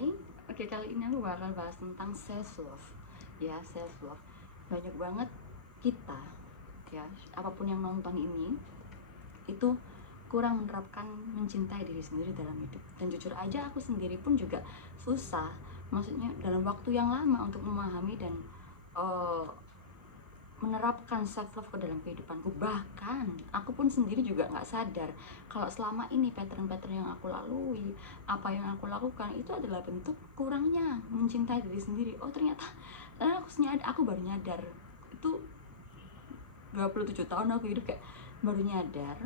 Hai, oke, kali ini aku bakal bahas tentang self love. Ya, self love. Banyak banget kita, ya, apapun yang nonton ini itu kurang menerapkan mencintai diri sendiri dalam hidup. Dan jujur aja aku sendiri pun juga susah, maksudnya dalam waktu yang lama untuk memahami dan uh, menerapkan self love ke dalam kehidupanku. Bahkan aku pun sendiri juga nggak sadar kalau selama ini pattern-pattern yang aku lalui, apa yang aku lakukan itu adalah bentuk kurangnya mencintai diri sendiri. Oh ternyata aku baru nyadar itu 27 tahun aku hidup kayak baru nyadar,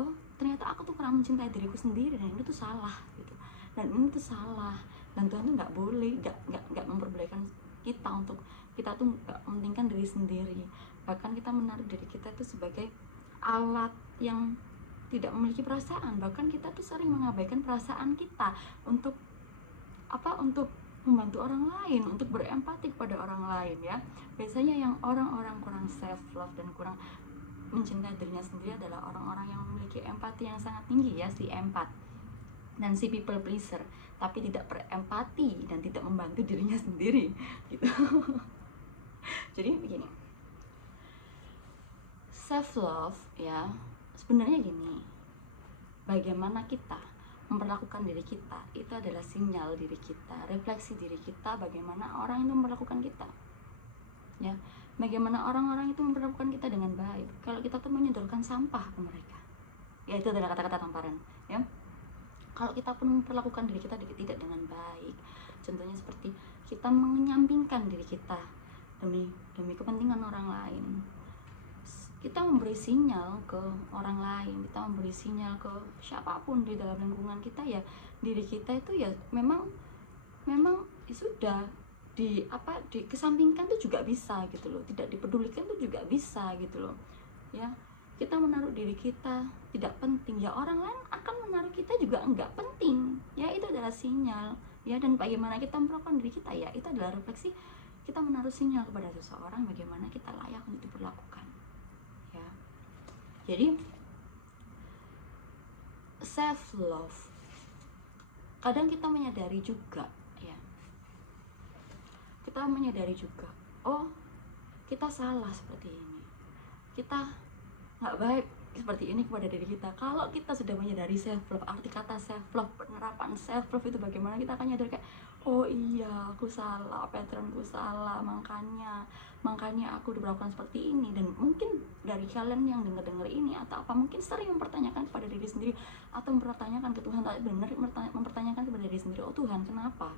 oh ternyata aku tuh kurang mencintai diriku sendiri dan ini tuh salah gitu. Dan ini tuh salah, dan Tuhan tuh nggak boleh, nggak memperbolehkan kita untuk kita tuh nggak mementingkan diri sendiri. Bahkan kita menaruh diri kita itu sebagai alat yang tidak memiliki perasaan. Bahkan kita tuh sering mengabaikan perasaan kita untuk untuk membantu orang lain, untuk berempati kepada orang lain ya. Biasanya yang orang-orang kurang self love dan kurang mencintai dirinya sendiri adalah orang-orang yang memiliki empati yang sangat tinggi ya, si empat dan si people pleaser, tapi tidak berempati dan tidak membantu dirinya sendiri gitu. Jadi begini, self love ya sebenarnya gini, bagaimana kita memperlakukan diri kita itu adalah sinyal diri kita, refleksi diri kita, bagaimana orang itu memperlakukan kita ya. Bagaimana orang-orang itu memperlakukan kita dengan baik. Kalau kita tuh menyodorkan sampah ke mereka, ya itu adalah kata-kata tamparan ya. Kalau kita pun memperlakukan diri kita tidak dengan baik, contohnya seperti kita menyampingkan diri kita demi kepentingan orang lain, kita memberi sinyal ke orang lain, kita memberi sinyal ke siapapun di dalam lingkungan kita ya, diri kita itu ya memang ya sudah dikesampingkan tuh juga bisa gitu loh, tidak dipedulikan tuh juga bisa gitu loh ya. Kita menaruh diri kita tidak penting ya, orang lain akan menaruh kita juga enggak penting ya, itu adalah sinyal ya. Dan bagaimana kita memperlakukan diri kita ya, itu adalah refleksi kita menaruh sinyal kepada seseorang bagaimana kita layak untuk diperlakukan ya. Jadi self love, kadang kita menyadari juga ya, kita menyadari juga, oh kita salah seperti ini, kita nggak baik seperti ini kepada diri kita. Kalau kita sudah menyadari self love, arti kata self love, penerapan self love itu bagaimana, kita akan nyadar kayak, oh iya aku salah, patternku salah, makanya aku diperlakukan seperti ini. Dan mungkin dari kalian yang dengar ini atau apa, mungkin sering mempertanyakan kepada diri sendiri atau mempertanyakan ke Tuhan, tapi benar mempertanyakan kepada diri sendiri, oh Tuhan kenapa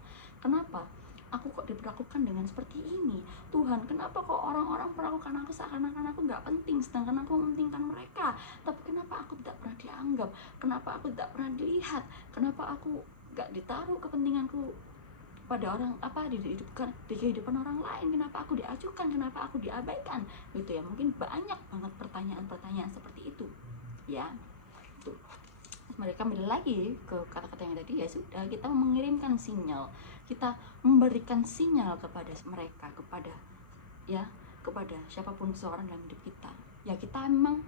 aku kok diperlakukan dengan seperti ini? Tuhan, kenapa kok orang-orang memperlakukan aku seakan-akan aku nggak penting, sedangkan aku mementingkan mereka? Tapi kenapa aku tidak pernah dianggap? Kenapa aku tidak pernah dilihat? Kenapa aku nggak ditaruh kepentinganku pada orang di kehidupan orang lain? Kenapa aku diajukan? Kenapa aku diabaikan? Gitu ya. Mungkin banyak banget pertanyaan-pertanyaan seperti itu ya. Tuh. Mereka kembali lagi ke kata-kata yang tadi ya, sudah kita mengirimkan sinyal, kita memberikan sinyal kepada mereka, kepada siapapun seorang dalam hidup kita ya, kita memang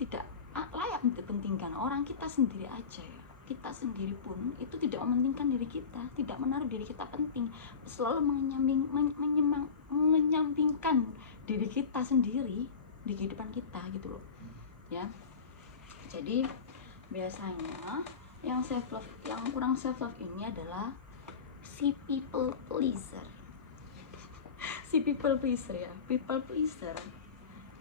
tidak layak dipentingkan. Orang kita sendiri aja ya, kita sendiri pun itu tidak mementingkan diri kita, tidak menaruh diri kita penting, selalu menyampingkan diri kita sendiri di kehidupan kita gitu loh ya. Jadi biasanya yang kurang self love ini adalah si people pleaser. Si people pleaser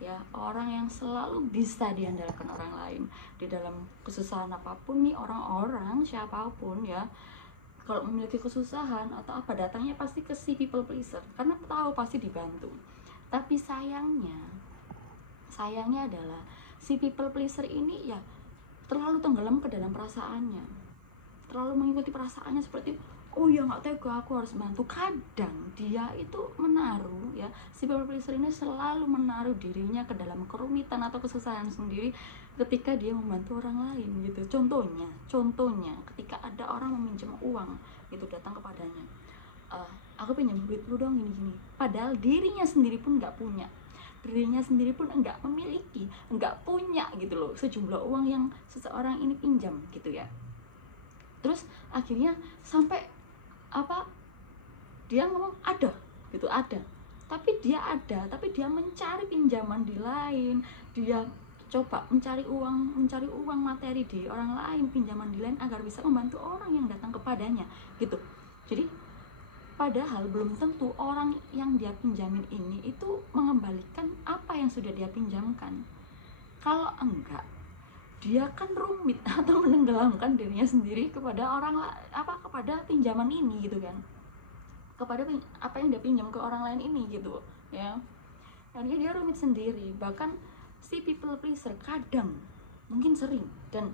ya, orang yang selalu bisa diandalkan orang lain di dalam kesusahan apapun nih. Orang-orang siapapun ya, kalau memiliki kesusahan atau apa, datangnya pasti ke si people pleaser karena tahu pasti dibantu. Tapi sayangnya adalah si people pleaser ini ya terlalu tenggelam ke dalam perasaannya, terlalu mengikuti perasaannya, seperti oh ya nggak tega aku harus bantu. Kadang dia itu menaruh ya, si people pleaser ini selalu menaruh dirinya ke dalam kerumitan atau kesusahan sendiri ketika dia membantu orang lain gitu. Contohnya ketika ada orang meminjam uang itu, datang kepadanya, aku pinjam duit lu dong gini, padahal dirinya sendiri pun nggak punya, enggak memiliki, enggak punya gitu loh sejumlah uang yang seseorang ini pinjam gitu ya. Terus akhirnya sampai apa dia ngomong ada gitu, ada, tapi dia mencari pinjaman di lain, dia coba mencari uang materi di orang lain, pinjaman di lain agar bisa membantu orang yang datang kepadanya gitu. Jadi padahal belum tentu orang yang dia pinjamin ini itu mengembalikan apa yang sudah dia pinjamkan. Kalau enggak, dia kan rumit atau menenggelamkan dirinya sendiri kepada kepada pinjaman ini gitu kan, kepada apa yang dia pinjam ke orang lain ini gitu ya. Akhirnya dia rumit sendiri. Bahkan si people pleaser kadang, mungkin sering dan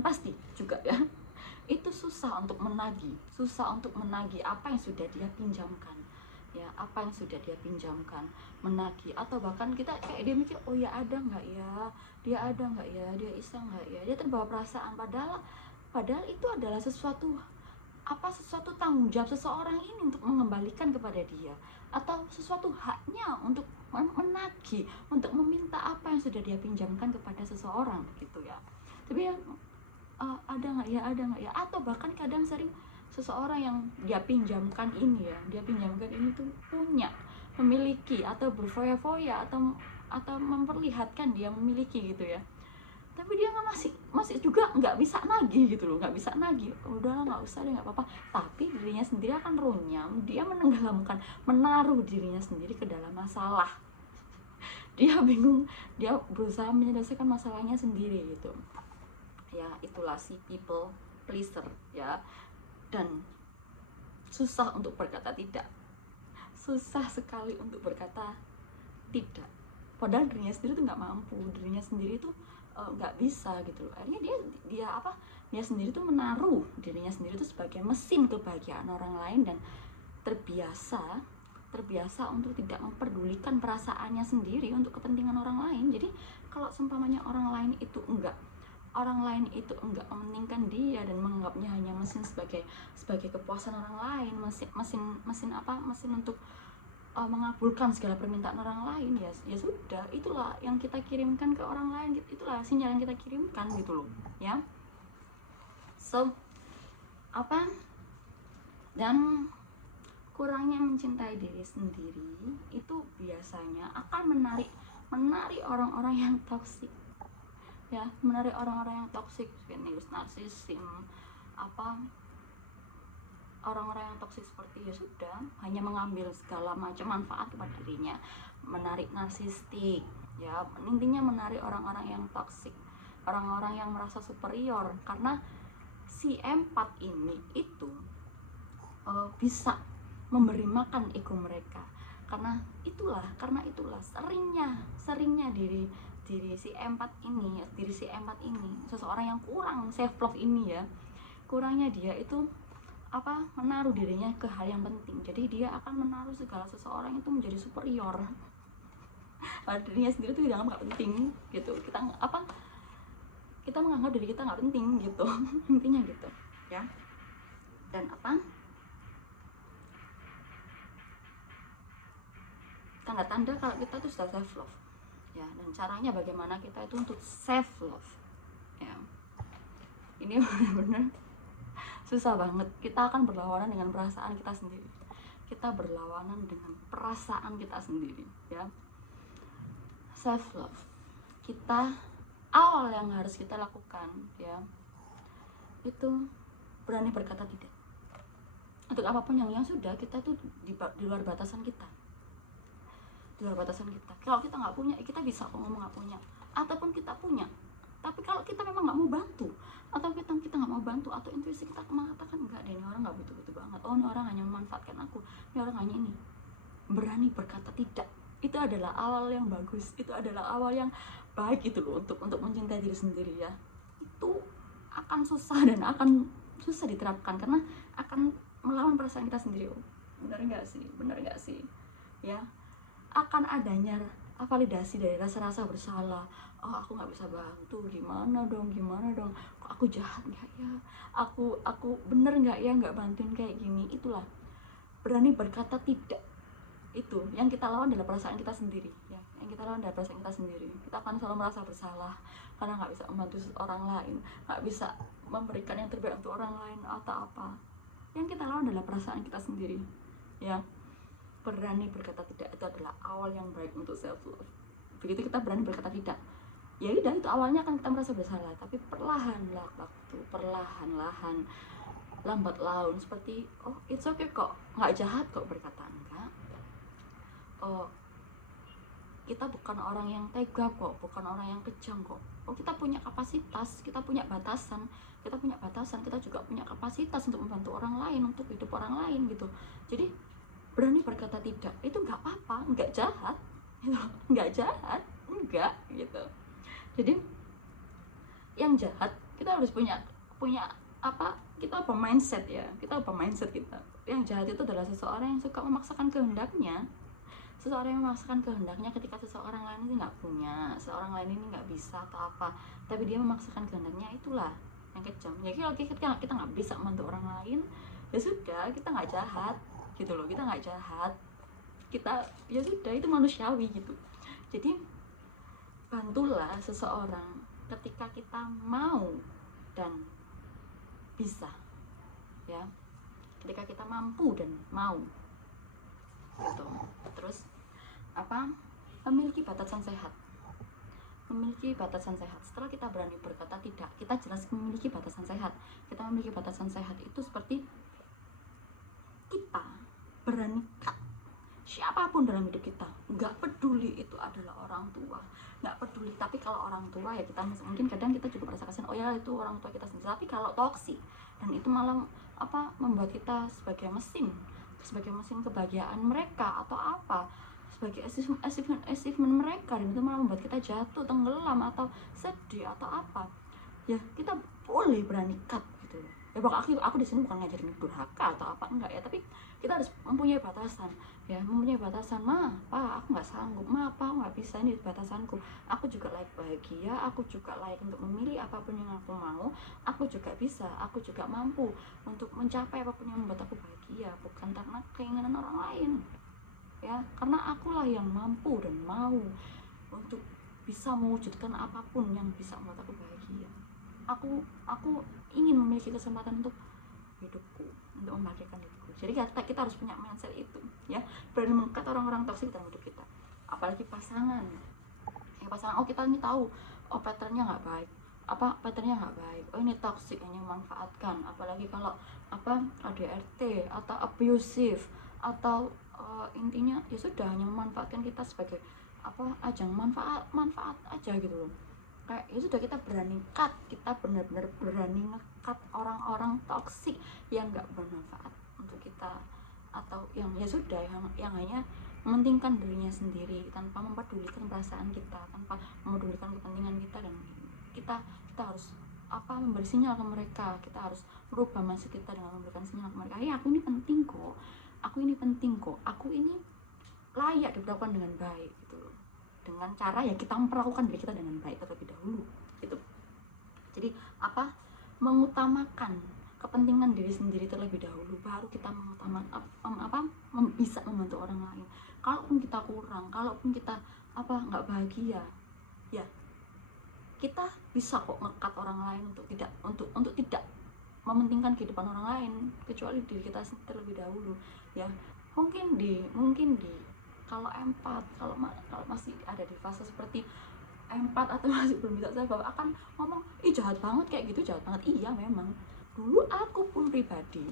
pasti juga ya, itu susah untuk menagih apa yang sudah dia pinjamkan ya, apa yang sudah dia pinjamkan, menagih. Atau bahkan kita kayak dia mikir, oh ya ada nggak ya, dia ada nggak ya, dia bisa nggak ya, dia terbawa perasaan. Padahal itu adalah sesuatu tanggung jawab seseorang ini untuk mengembalikan kepada dia, atau sesuatu haknya untuk menagih, untuk meminta apa yang sudah dia pinjamkan kepada seseorang gitu ya. Tapi ada nggak ya, atau bahkan kadang sering seseorang yang dia pinjamkan ini tuh memiliki atau berfoya-foya atau memperlihatkan dia memiliki gitu ya, tapi dia masih juga nggak bisa nagih gitu loh, nggak bisa nagih. Udahlah, nggak usah deh, nggak apa-apa. Tapi dirinya sendiri akan runyam, dia menaruh dirinya sendiri ke dalam masalah. Dia bingung, dia berusaha menyelesaikan masalahnya sendiri gitu ya. Itulah si people pleaser ya. Dan susah untuk berkata tidak, susah sekali untuk berkata tidak, padahal dirinya sendiri tuh nggak mampu, dirinya sendiri tuh nggak bisa gitu loh. Akhirnya dia sendiri tuh menaruh dirinya sendiri tuh sebagai mesin kebahagiaan orang lain, dan terbiasa untuk tidak memperdulikan perasaannya sendiri untuk kepentingan orang lain. Jadi kalau seumpamanya orang lain itu enggak mementingkan dia dan menganggapnya hanya mesin sebagai kepuasan orang lain, mesin untuk mengabulkan segala permintaan orang lain, ya sudah, itulah yang kita kirimkan ke orang lain, itulah sinyal yang kita kirimkan gitu loh ya. So dan kurangnya mencintai diri sendiri itu biasanya akan menarik orang-orang yang toksik ya, menarik orang-orang yang toksik, narsisism, orang-orang yang toksik seperti ya sudah, hanya mengambil segala macam manfaat kepada dirinya, menarik narsistik ya, intinya menarik orang-orang yang toksik, orang-orang yang merasa superior, karena si empat ini itu bisa memberi makan ego mereka. Karena itulah seringnya diri si empat ini, seseorang yang kurang self love ini ya, kurangnya dia itu menaruh dirinya ke hal yang penting. Jadi dia akan menaruh segala seseorang itu menjadi superior. Dirinya sendiri tuh dianggap nggak penting gitu. Kita menganggap diri kita nggak penting gitu. Intinya gitu ya. Dan tanda-tanda kalau kita tuh sudah self love ya. Dan caranya bagaimana kita itu untuk self love ya, ini benar-benar susah banget. Kita akan berlawanan dengan perasaan kita sendiri, ya. Self love kita, awal yang harus kita lakukan ya, itu berani berkata tidak untuk apapun yang sudah kita tuh di luar batasan kita. Kalau kita nggak punya, kita bisa kok ngomong nggak punya, ataupun kita punya. Tapi kalau kita memang nggak mau bantu, atau kita nggak mau bantu, atau intuisi kita mengatakan enggak deh, ini orang nggak butuh banget, oh ini orang hanya memanfaatkan aku, ini orang hanya ini. Berani berkata tidak, itu adalah awal yang bagus, itu adalah awal yang baik gitu loh, untuk mencintai diri sendiri ya. Itu akan susah dan akan susah diterapkan, karena akan melawan perasaan kita sendiri. Benar nggak sih ya. Akan adanya validasi dari rasa-rasa bersalah. Oh, aku nggak bisa bantu, gimana dong, kok aku jahat nggak ya, aku bener nggak ya nggak bantuin kayak gini. Itulah berani berkata tidak. Itu yang kita lawan adalah perasaan kita sendiri ya, kita akan selalu merasa bersalah karena nggak bisa membantu orang lain, nggak bisa memberikan yang terbaik untuk orang lain atau apa. yang kita lawan adalah perasaan kita sendiri. Ya, berani berkata tidak itu adalah awal yang baik untuk self love. Begitu kita berani berkata tidak, ya udah, itu awalnya kan kita merasa bersalah, tapi perlahan-lahan lambat laun seperti, oh it's okay kok, nggak jahat kok berkata enggak, oh kita bukan orang yang tega kok, bukan orang yang kejam kok, oh kita punya kapasitas, kita punya batasan, kita juga punya kapasitas untuk membantu orang lain, untuk hidup orang lain gitu. Jadi berani berkata tidak itu nggak apa-apa, nggak jahat gitu. Nggak jahat, enggak gitu. Jadi yang jahat kita harus punya apa, kita apa mindset ya, kita apa mindset kita. Yang jahat itu adalah seseorang yang suka memaksakan kehendaknya, seseorang yang memaksakan kehendaknya ketika seseorang lain ini nggak punya, seorang lain ini nggak bisa atau apa, tapi dia memaksakan kehendaknya, itulah yang kejam. Ya kalau kita nggak bisa membantu orang lain, ya sudah, kita nggak jahat gitu loh, kita nggak jahat, kita ya sudah, itu manusiawi gitu. Jadi bantulah seseorang ketika kita mau dan bisa, ya, ketika kita mampu dan mau gitu. Terus apa, memiliki batasan sehat. Setelah kita berani berkata tidak, kita jelas memiliki batasan sehat. Kita memiliki batasan sehat itu seperti kita berani cut siapapun dalam hidup kita, nggak peduli itu adalah orang tua, nggak peduli. Tapi kalau orang tua ya kita mungkin kadang kita juga merasa kasihan, oh ya itu orang tua kita sendiri. Tapi kalau toksik dan itu malah apa, membuat kita sebagai mesin kebahagiaan mereka atau apa, sebagai achievement mereka, dan itu malah membuat kita jatuh, tenggelam atau sedih atau apa, ya kita boleh berani cut gitu. Ya pokoknya aku di sini bukan ngajarin durhaka atau apa, enggak ya, tapi kita harus mempunyai batasan, ya, mempunyai batasan. Pak, aku nggak sanggup, Pak, aku nggak bisa, ini batasanku. Aku juga layak bahagia, aku juga layak untuk memilih apapun yang aku mau, aku juga bisa, aku juga mampu untuk mencapai apapun yang membuat aku bahagia, bukan karena keinginan orang lain, ya, karena akulah yang mampu dan mau untuk bisa mewujudkan apapun yang bisa membuat aku bahagia. Aku ingin memiliki kesempatan untuk hidupku, untuk membahagiakan hidupku. Jadi kita harus punya mindset itu, ya, berani mengangkat orang-orang toksik dalam hidup kita. Apalagi pasangan, ya pasangan, oh kita ini tahu, oh patternnya nggak baik, oh ini toksik, ini memanfaatkan. Apalagi kalau apa, ADRT atau abusive atau intinya ya sudah, hanya memanfaatkan kita sebagai apa, ajang manfaat aja gitu loh. Kayak ya sudah, kita berani cut, kita benar-benar berani nge-cut orang-orang toksik yang nggak bermanfaat untuk kita, atau yang ya sudah, yang hanya mementingkan dirinya sendiri tanpa mempedulikan perasaan kita, tanpa mempedulikan kepentingan kita. Dan kita harus apa, memberi sinyal ke mereka, kita harus merubah mindset kita dengan memberikan sinyal ke mereka, ya aku ini penting kok, aku ini layak diperlakukan dengan baik gitu loh, dengan cara ya kita memperlakukan diri kita dengan baik terlebih dahulu gitu. Jadi apa, mengutamakan kepentingan diri sendiri terlebih dahulu, baru kita mengutamakan bisa membantu orang lain. Kalaupun kita kurang, kalaupun kita apa nggak bahagia, ya kita bisa kok ngekat orang lain untuk tidak mementingkan kehidupan orang lain kecuali diri kita terlebih dahulu, ya. Mungkin di kalau masih ada di fase seperti empat atau masih belum bisa self love, akan ngomong ih jahat banget kayak gitu, jahat banget. Iya memang dulu aku pun pribadi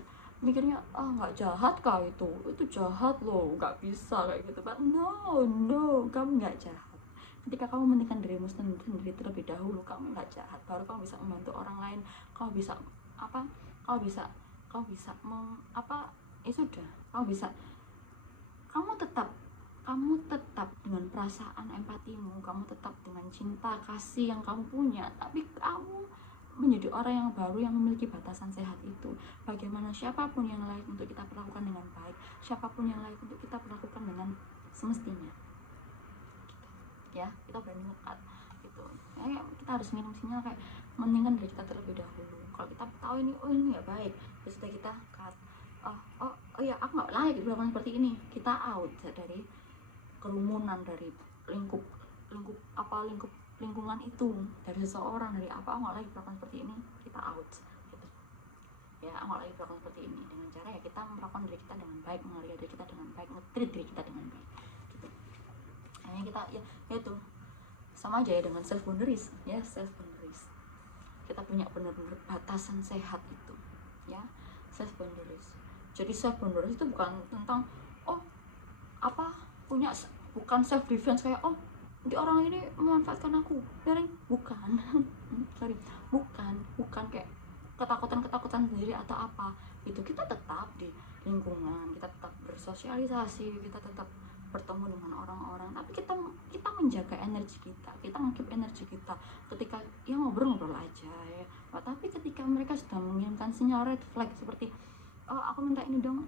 mikirnya nggak jahat kah, itu jahat loh, nggak bisa kayak gitu. But no, kamu nggak jahat. Ketika kamu mementingkan dirimu sendiri terlebih dahulu, kamu nggak jahat, baru kamu bisa membantu orang lain. Kamu bisa ya sudah, kamu tetap dengan perasaan empatimu, kamu tetap dengan cinta kasih yang kamu punya, tapi kamu menjadi orang yang baru yang memiliki batasan sehat itu. Bagaimana siapapun yang layak untuk kita perlakukan dengan baik, siapapun yang layak untuk kita perlakukan dengan semestinya gitu. Ya, kita berani ngekat gitu, ya, kita harus minum sinyal kayak mendingan dari kita terlebih dahulu. Kalau kita tahu ini nggak baik, ya sudah, kita cut. Oh ya, aku nggak layak diperlakukan seperti ini, kita out dari kerumunan, dari lingkungan itu, dari seseorang, dari apa, nggak lagi perlakuan seperti ini, kita out gitu. ya aku lagi berlakuan seperti ini dengan cara ya kita memperlakukan diri kita dengan baik, menghargai diri kita dengan baik, nge-treat diri kita dengan baik gitu. Hanya kita ya itu sama aja ya dengan self boundaries ya, self boundaries. Kita punya benar-benar batasan sehat itu ya, self boundaries. Jadi self boundaries itu bukan tentang bukan self defense kayak di orang ini memanfaatkan aku, bukan sorry, bukan kayak ketakutan sendiri atau apa itu. Kita tetap di lingkungan, kita tetap bersosialisasi, kita tetap bertemu dengan orang-orang, tapi kita menjaga energi kita ngekip energi kita. Ketika ya ngobrol aja ya, tapi ketika mereka sudah mengirimkan sinyal red flag seperti aku minta ini dong,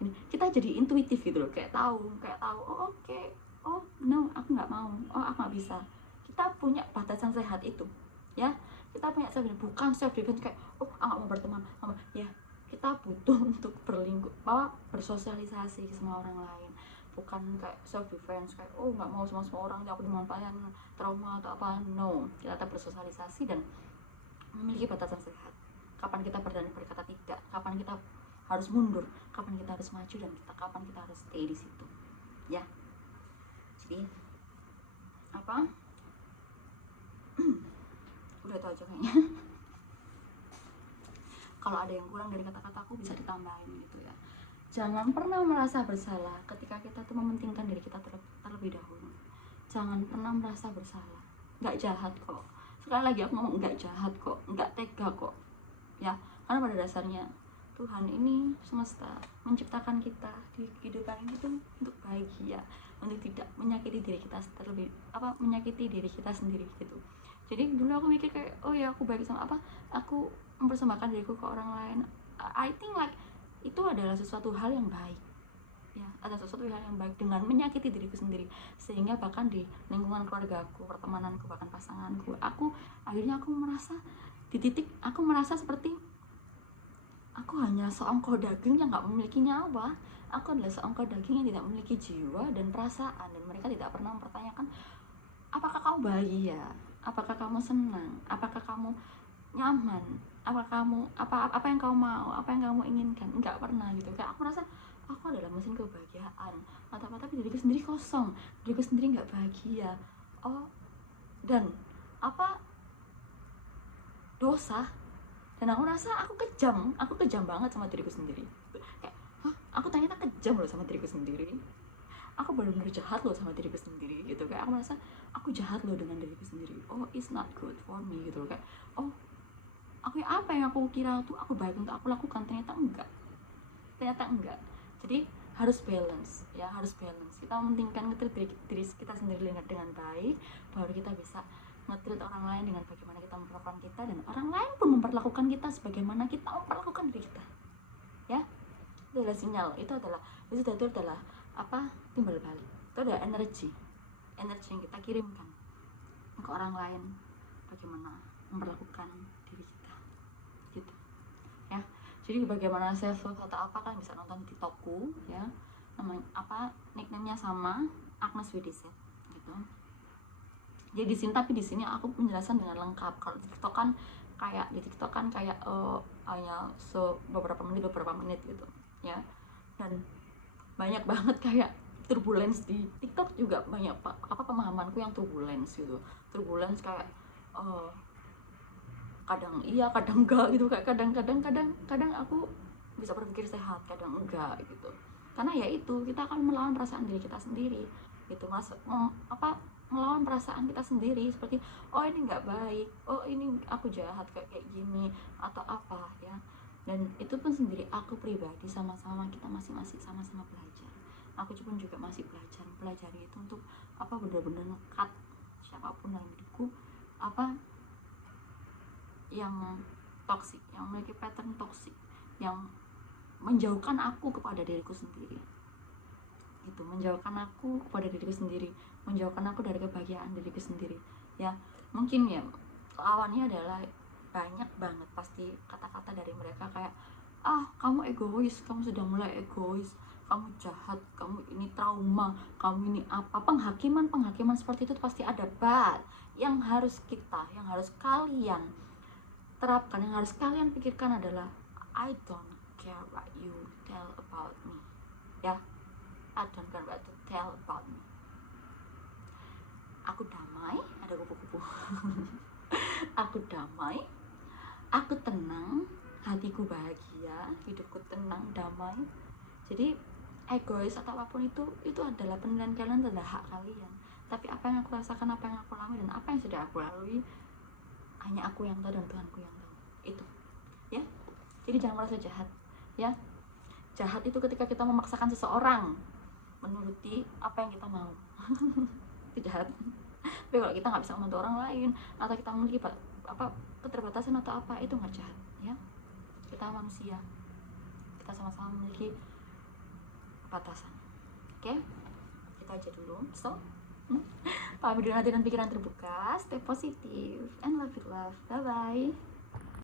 ini, kita jadi intuitif gitu loh, kayak tahu oke, no aku nggak mau, aku nggak bisa. Kita punya batasan sehat itu ya, kita punya self defense, bukan self defense kayak aku nggak mau berteman ya. Kita butuh untuk bersosialisasi sama orang lain, bukan kayak self defense kayak nggak mau sama orang, aku dimanfaatkan, trauma atau apa. No, kita tetap bersosialisasi dan memiliki batasan sehat. Kapan kita berani berkata tidak, kapan kita harus mundur, kapan kita harus maju, dan kapan kita harus stay di situ ya. Jadi udah itu aja kayaknya. Kalau ada yang kurang dari kata-kataku bisa ditambahin gitu ya. Jangan pernah merasa bersalah ketika kita tuh mementingkan diri kita terlebih dahulu. Jangan pernah merasa bersalah. Nggak jahat kok. Sekali lagi aku ngomong, nggak jahat kok, nggak tega kok ya. Karena pada dasarnya Tuhan ini semesta menciptakan kita di kehidupan ini tuh untuk bahagia, untuk tidak menyakiti diri kita menyakiti diri kita sendiri gitu. Jadi dulu aku mikir kayak ya aku baik sama aku mempersembahkan diriku ke orang lain. I think like itu adalah sesuatu hal yang baik ya, ada sesuatu hal yang baik dengan menyakiti diriku sendiri, sehingga bahkan di lingkungan keluargaku, pertemananku, bahkan pasanganku, akhirnya aku merasa di titik aku merasa seperti aku hanya seongkoh daging yang gak memiliki nyawa. Aku adalah seongkoh daging yang tidak memiliki jiwa dan perasaan, dan mereka tidak pernah mempertanyakan apakah kamu bahagia, apakah kamu senang, apakah kamu nyaman, apa yang kamu mau, apa yang kamu inginkan. Nggak pernah gitu. Kayak aku merasa aku adalah mesin kebahagiaan, tapi diriku sendiri kosong, diriku sendiri nggak bahagia. Dan dosa. Dan aku rasa aku kejam banget sama diriku sendiri. Kayak aku ternyata kejam loh sama diriku sendiri, aku benar-benar jahat loh sama diriku sendiri gitu. Kayak aku merasa aku jahat loh dengan diriku sendiri. It's not good for me gitu loh. Kayak apa yang aku kira tuh aku baik untuk aku lakukan, ternyata enggak. Jadi harus balance ya, kita mementingkan diri kita sendiri dengan baik, baru kita bisa nge-treat orang lain dengan bagaimana kita memperlakukan kita, dan orang lain pun memperlakukan kita sebagaimana kita memperlakukan diri kita ya. Itu adalah sinyal, itu adalah timbal balik, itu adalah energi yang kita kirimkan ke orang lain, bagaimana memperlakukan diri kita gitu ya. Jadi bagaimana self love atau apa, kan bisa nonton di TikTokku ya, namanya nickname-nya sama Agnes Widis ya gitu. Jadi di sini aku menjelaskan dengan lengkap. Kalau di TikTok kan kayak hanya beberapa menit gitu ya. Dan banyak banget kayak turbulence di TikTok juga, banyak pemahamanku yang turbulence gitu. Turbulence kayak kadang iya kadang enggak gitu, kayak kadang aku bisa berpikir sehat, kadang enggak gitu. Karena ya itu, kita akan melawan perasaan diri kita sendiri gitu, melawan perasaan kita sendiri, seperti ini nggak baik, ini aku jahat kayak gini atau apa ya. Dan itu pun sendiri aku pribadi, sama-sama kita masing-masing sama-sama belajar. Aku pun juga masih pelajari itu untuk benar-benar nekat siapapun dalam hidupku yang toksik, yang memiliki pattern toksik, yang menjauhkan aku kepada diriku sendiri itu, menjauhkan aku dari kebahagiaan diriku sendiri ya. Mungkin ya lawannya adalah banyak banget pasti kata-kata dari mereka kayak kamu egois, kamu sudah mulai egois, kamu jahat, kamu ini trauma, kamu ini apa. Penghakiman seperti itu pasti ada, but yang harus kalian terapkan, yang harus kalian pikirkan adalah I don't care what you tell about me. Ya, I don't care what you tell about me. Aku damai, ada kupu-kupu. Aku damai, aku tenang, hatiku bahagia, hidupku tenang, damai. Jadi egois atau apapun itu adalah penilaian kalian, adalah hak kalian. Tapi apa yang aku rasakan, apa yang aku lalui, dan apa yang sudah aku lalui, hanya aku yang tahu dan Tuhanku yang tahu. Itu, ya. Jadi jangan merasa jahat, ya. Jahat itu ketika kita memaksakan seseorang menuruti apa yang kita mau. Itu jahat. Tapi kalau kita nggak bisa membantu orang lain, atau kita memiliki keterbatasan atau apa, itu nggak jahat, ya. Kita manusia, kita sama-sama memiliki batasan. Oke, kita aja dulu. So, pamit dengan hati dan pikiran terbuka. Stay positive and love it, love. Bye bye.